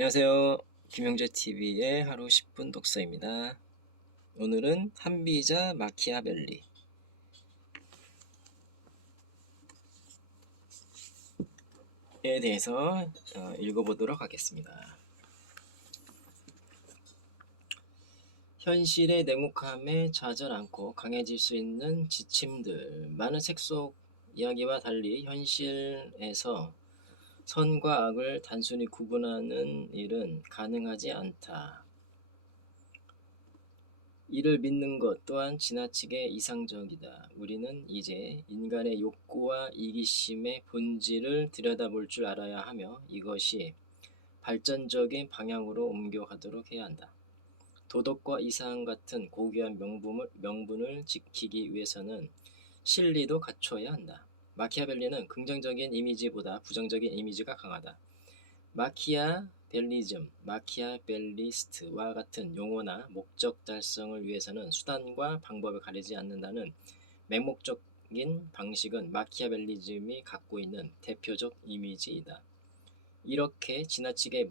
안녕하세요. 김영재TV의 하루 10분 독서입니다. 오늘은 한비자 마키아벨리에 대해서 읽어보도록 하겠습니다. 현실의 냉혹함에 좌절 않고 강해질 수 있는 지침들. 많은 책 속 이야기와 달리 현실에서 선과 악을 단순히 구분하는 일은 가능하지 않다. 이를 믿는 것 또한 지나치게 이상적이다. 우리는 이제 인간의 욕구와 이기심의 본질을 들여다볼 줄 알아야 하며 이것이 발전적인 방향으로 옮겨가도록 해야 한다. 도덕과 이상 같은 고귀한 명분을 지키기 위해서는 실리도 갖춰야 한다. 마키아벨리는 긍정적인 이미지보다 부정적인 이미지가 강하다. 마키아벨리즘, 마키아벨리스트와 같은 용어나 목적 달성을 위해서는 수단과 방법을 가리지 않는다는 맹목적인 방식은 마키아벨리즘이 갖고 있는 대표적 이미지이다. 이렇게 지나치게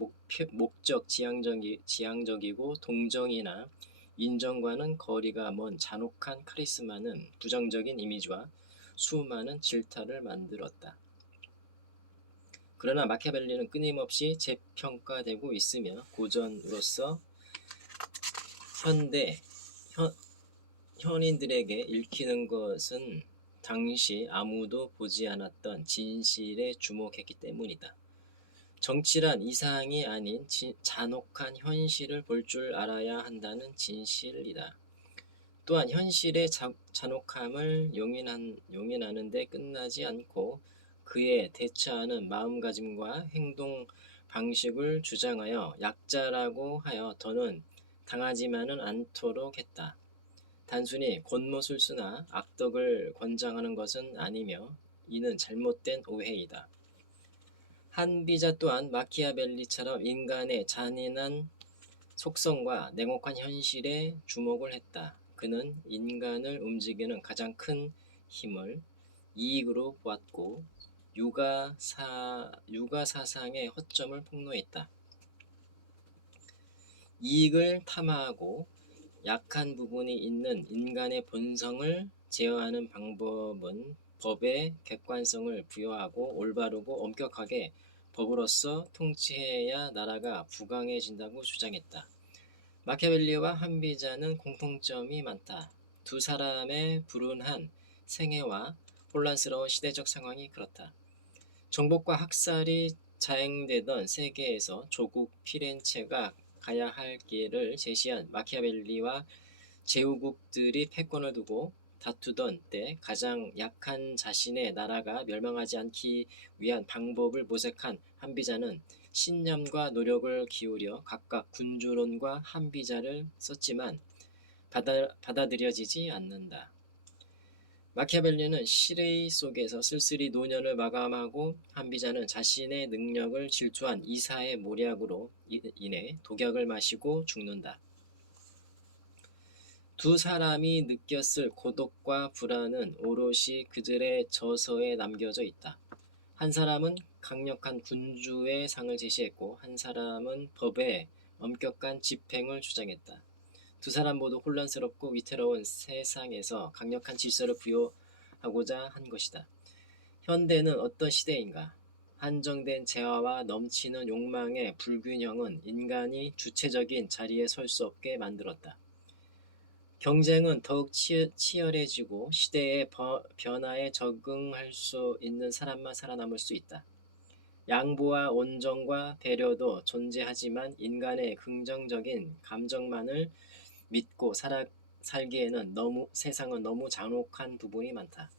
목적 지향적이고 동정이나 인정과는 거리가 먼 잔혹한 카리스마는 부정적인 이미지와 수많은 질타를 만들었다. 그러나 마키아벨리는 끊임없이 재평가되고 있으며 고전으로서 현인들에게 읽히는 것은 당시 아무도 보지 않았던 진실에 주목했기 때문이다. 정치란 이상이 아닌 잔혹한 현실을 볼 줄 알아야 한다는 진실이다. 또한 현실의 잔혹함을 용인하는 데 끝나지 않고 그에 대처하는 마음가짐과 행동 방식을 주장하여 약자라고 하여 더는 당하지만은 않도록 했다. 단순히 권모술수나 악덕을 권장하는 것은 아니며 이는 잘못된 오해이다. 한비자 또한 마키아벨리처럼 인간의 잔인한 속성과 냉혹한 현실에 주목을 했다. 그는 인간을 움직이는 가장 큰 힘을 이익으로 보았고 육아사상의 허점을 폭로했다. 이익을 탐하고 약한 부분이 있는 인간의 본성을 제어하는 방법은 법에 객관성을 부여하고 올바르고 엄격하게 법으로서 통치해야 나라가 부강해진다고 주장했다. 마키아벨리와 한비자는 공통점이 많다. 두 사람의 불운한 생애와 혼란스러운 시대적 상황이 그렇다. 정복과 학살이 자행되던 세계에서 조국 피렌체가 가야 할 길을 제시한 마키아벨리와 제후국들이 패권을 두고 다투던 때 가장 약한 자신의 나라가 멸망하지 않기 위한 방법을 모색한 한비자는 신념과 노력을 기울여 각각 군주론과 한비자를 썼지만 받아들여지지 않는다. 마키아벨리는 시레이 속에서 쓸쓸히 노년을 마감하고 한비자는 자신의 능력을 질투한 이사의 모략으로 인해 독약을 마시고 죽는다. 두 사람이 느꼈을 고독과 불안은 오롯이 그들의 저서에 남겨져 있다. 한 사람은 강력한 군주의 상을 제시했고 한 사람은 법의 엄격한 집행을 주장했다. 두 사람 모두 혼란스럽고 위태로운 세상에서 강력한 질서를 부여하고자 한 것이다. 현대는 어떤 시대인가? 한정된 재화와 넘치는 욕망의 불균형은 인간이 주체적인 자리에 설 수 없게 만들었다. 경쟁은 더욱 치열해지고 시대의 변화에 적응할 수 있는 사람만 살아남을 수 있다. 양보와 온정과 배려도 존재하지만 인간의 긍정적인 감정만을 믿고 살기에는 세상은 너무 잔혹한 부분이 많다.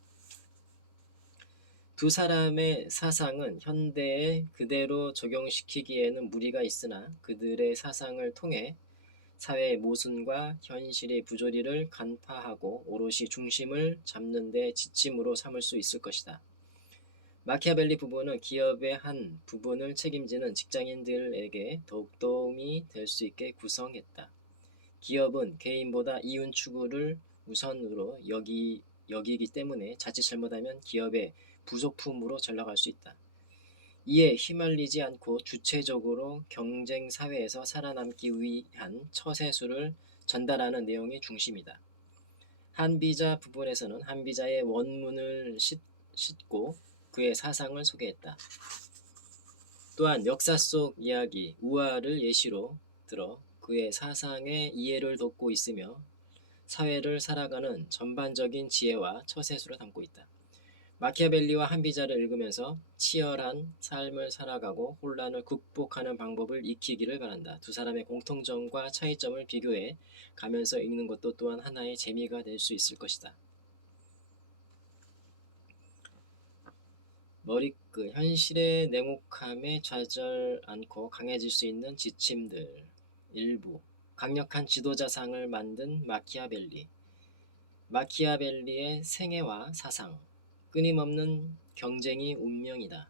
두 사람의 사상은 현대에 그대로 적용시키기에는 무리가 있으나 그들의 사상을 통해 사회의 모순과 현실의 부조리를 간파하고 오롯이 중심을 잡는 데 지침으로 삼을 수 있을 것이다. 마키아벨리 부부는 기업의 한 부분을 책임지는 직장인들에게 더욱 도움이 될 수 있게 구성했다. 기업은 개인보다 이윤 추구를 우선으로 여기기 때문에 자칫 잘못하면 기업의 부속품으로 전락할 수 있다. 이에 휘말리지 않고 주체적으로 경쟁 사회에서 살아남기 위한 처세술을 전달하는 내용이 중심이다. 한비자 부분에서는 한비자의 원문을 싣고 그의 사상을 소개했다. 또한 역사 속 이야기 우화를 예시로 들어 그의 사상의 이해를 돕고 있으며 사회를 살아가는 전반적인 지혜와 처세술을 담고 있다. 마키아벨리와 한비자를 읽으면서 치열한 삶을 살아가고 혼란을 극복하는 방법을 익히기를 바란다. 두 사람의 공통점과 차이점을 비교해 가면서 읽는 것도 또한 하나의 재미가 될 수 있을 것이다. 머리끝, 현실의 냉혹함에 좌절 않고 강해질 수 있는 지침들. 일부, 강력한 지도자상을 만든 마키아벨리. 마키아벨리의 생애와 사상. 끊임없는 경쟁이 운명이다.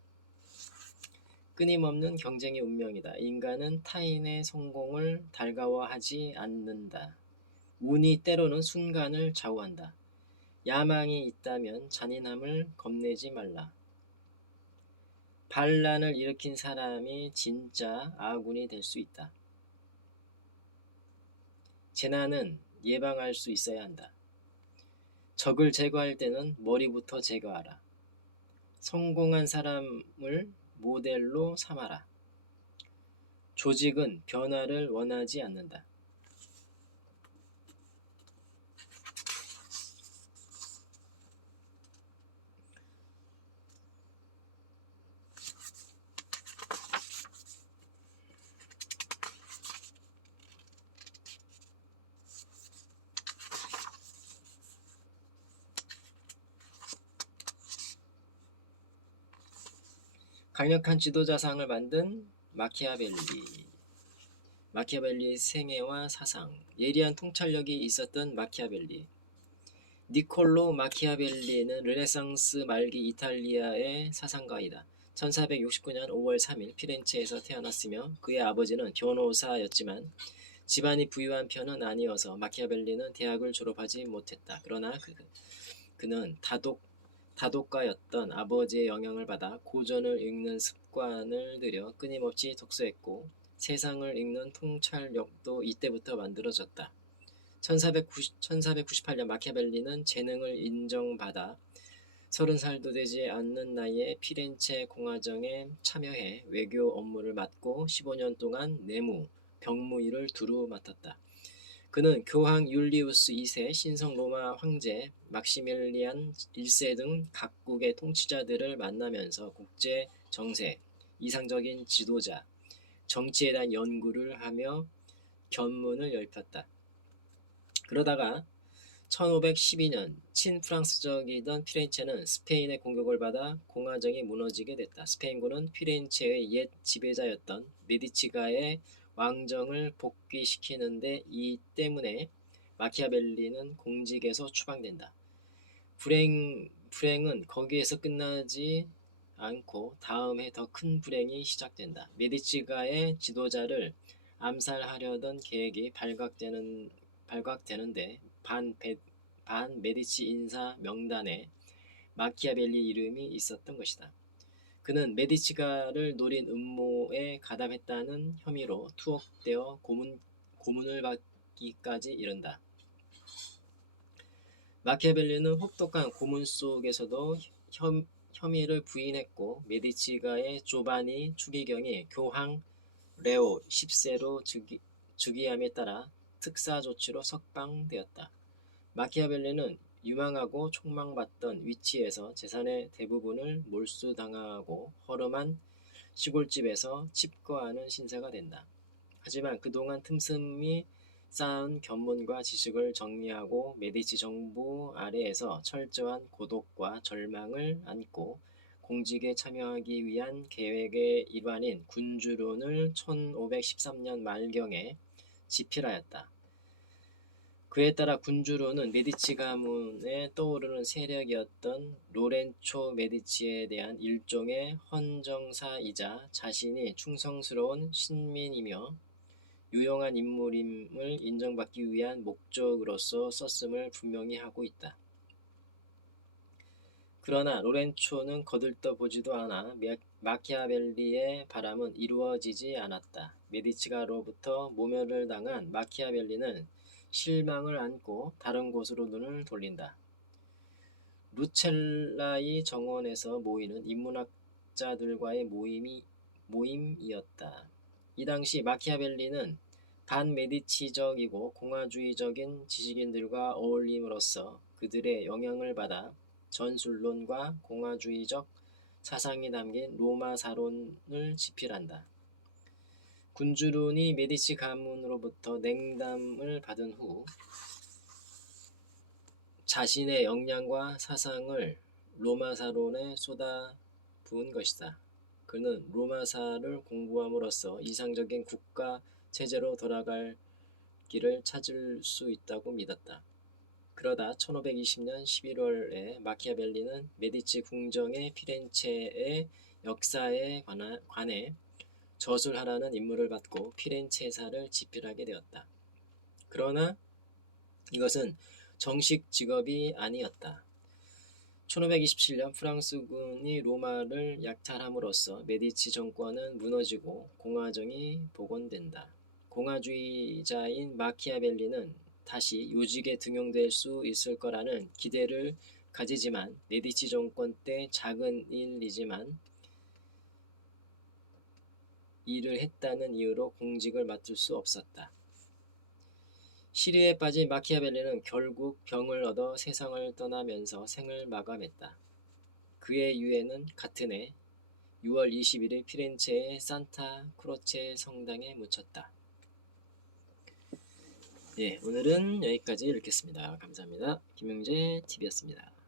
끊임없는 경쟁이 운명이다. 인간은 타인의 성공을 달가워하지 않는다. 운이 때로는 순간을 좌우한다. 야망이 있다면 잔인함을 겁내지 말라. 반란을 일으킨 사람이 진짜 아군이 될 수 있다. 재난은 예방할 수 있어야 한다. 적을 제거할 때는 머리부터 제거하라. 성공한 사람을 모델로 삼아라. 조직은 변화를 원하지 않는다. 강력한 지도자상을 만든 마키아벨리. 마키아벨리의 생애와 사상. 예리한 통찰력이 있었던 마키아벨리. 니콜로 마키아벨리는 르네상스 말기 이탈리아의 사상가이다. 1469년 5월 3일 피렌체에서 태어났으며 그의 아버지는 변호사였지만 집안이 부유한 편은 아니어서 마키아벨리는 대학을 졸업하지 못했다. 그러나 그는 다독가였던 아버지의 영향을 받아 고전을 읽는 습관을 들여 끊임없이 독서했고 세상을 읽는 통찰력도 이때부터 만들어졌다. 1498년 마키아벨리는 재능을 인정받아 30살도 되지 않는 나이에 피렌체 공화정에 참여해 외교 업무를 맡고 15년 동안 내무, 병무 일을 두루 맡았다. 그는 교황 율리우스 2세, 신성 로마 황제 막시밀리안 1세 등 각국의 통치자들을 만나면서 국제 정세, 이상적인 지도자, 정치에 대한 연구를 하며 견문을 넓혔다. 그러다가 1512년 친프랑스적이던 피렌체는 스페인의 공격을 받아 공화정이 무너지게 됐다. 스페인군은 피렌체의 옛 지배자였던 메디치가의 왕정을 복귀시키는데 이 때문에 마키아벨리는 공직에서 추방된다. 불행은 거기에서 끝나지 않고 다음 해 더 큰 불행이 시작된다. 메디치가의 지도자를 암살하려던 계획이 발각되는데 반 메디치 인사 명단에 마키아벨리 이름이 있었던 것이다. 그는 메디치가를 노린 음모에 가담했다는 혐의로 투옥되어 고문을 받기까지 이른다. 마키아벨리는 혹독한 고문 속에서도 혐의를 부인했고 메디치가의 조바니 추기경이 교황 레오 10세로 즉위함에 따라 특사 조치로 석방되었다. 마키아벨리는 유망하고 촉망받던 위치에서 재산의 대부분을 몰수당하고 허름한 시골집에서 칩거하는 신세가 된다. 하지만 그동안 틈틈이 쌓은 견문과 지식을 정리하고 메디치 정부 아래에서 철저한 고독과 절망을 안고 공직에 참여하기 위한 계획의 일환인 군주론을 1513년 말경에 집필하였다. 그에 따라 군주론은 메디치 가문에 떠오르는 세력이었던 로렌초 메디치에 대한 일종의 헌정사이자 자신이 충성스러운 신민이며 유용한 인물임을 인정받기 위한 목적으로서 썼음을 분명히 하고 있다. 그러나 로렌초는 거들떠보지도 않아 마키아벨리의 바람은 이루어지지 않았다. 메디치가로부터 모멸을 당한 마키아벨리는 실망을 안고 다른 곳으로 눈을 돌린다. 루첼라의 정원에서 모이는 인문학자들과의 모임이었다. 이 당시 마키아벨리는 반메디치적이고 공화주의적인 지식인들과 어울림으로써 그들의 영향을 받아 전술론과 공화주의적 사상이 담긴 로마사론을 집필한다. 군주론이 메디치 가문으로부터 냉담을 받은 후 자신의 역량과 사상을 로마사론에 쏟아부은 것이다. 그는 로마사를 공부함으로써 이상적인 국가 체제로 돌아갈 길을 찾을 수 있다고 믿었다. 그러다 1520년 11월에 마키아벨리는 메디치 궁정의 피렌체의 역사에 관해 저술하라는 임무를 받고 피렌체사를 집필하게 되었다. 그러나 이것은 정식 직업이 아니었다. 1527년 프랑스군이 로마를 약탈함으로써 메디치 정권은 무너지고 공화정이 복원된다. 공화주의자인 마키아벨리는 다시 요직에 등용될 수 있을 거라는 기대를 가지지만 메디치 정권 때 작은 일이지만 일을 했다는 이유로 공직을 맡을 수 없었다. 시리에 빠진 마키아벨리는 결국 병을 얻어 세상을 떠나면서 생을 마감했다. 그의 유해는 같은 해 6월 21일 피렌체의 산타 크로체 성당에 묻혔다. 예, 오늘은 여기까지 읽겠습니다. 감사합니다. 김영재 TV였습니다.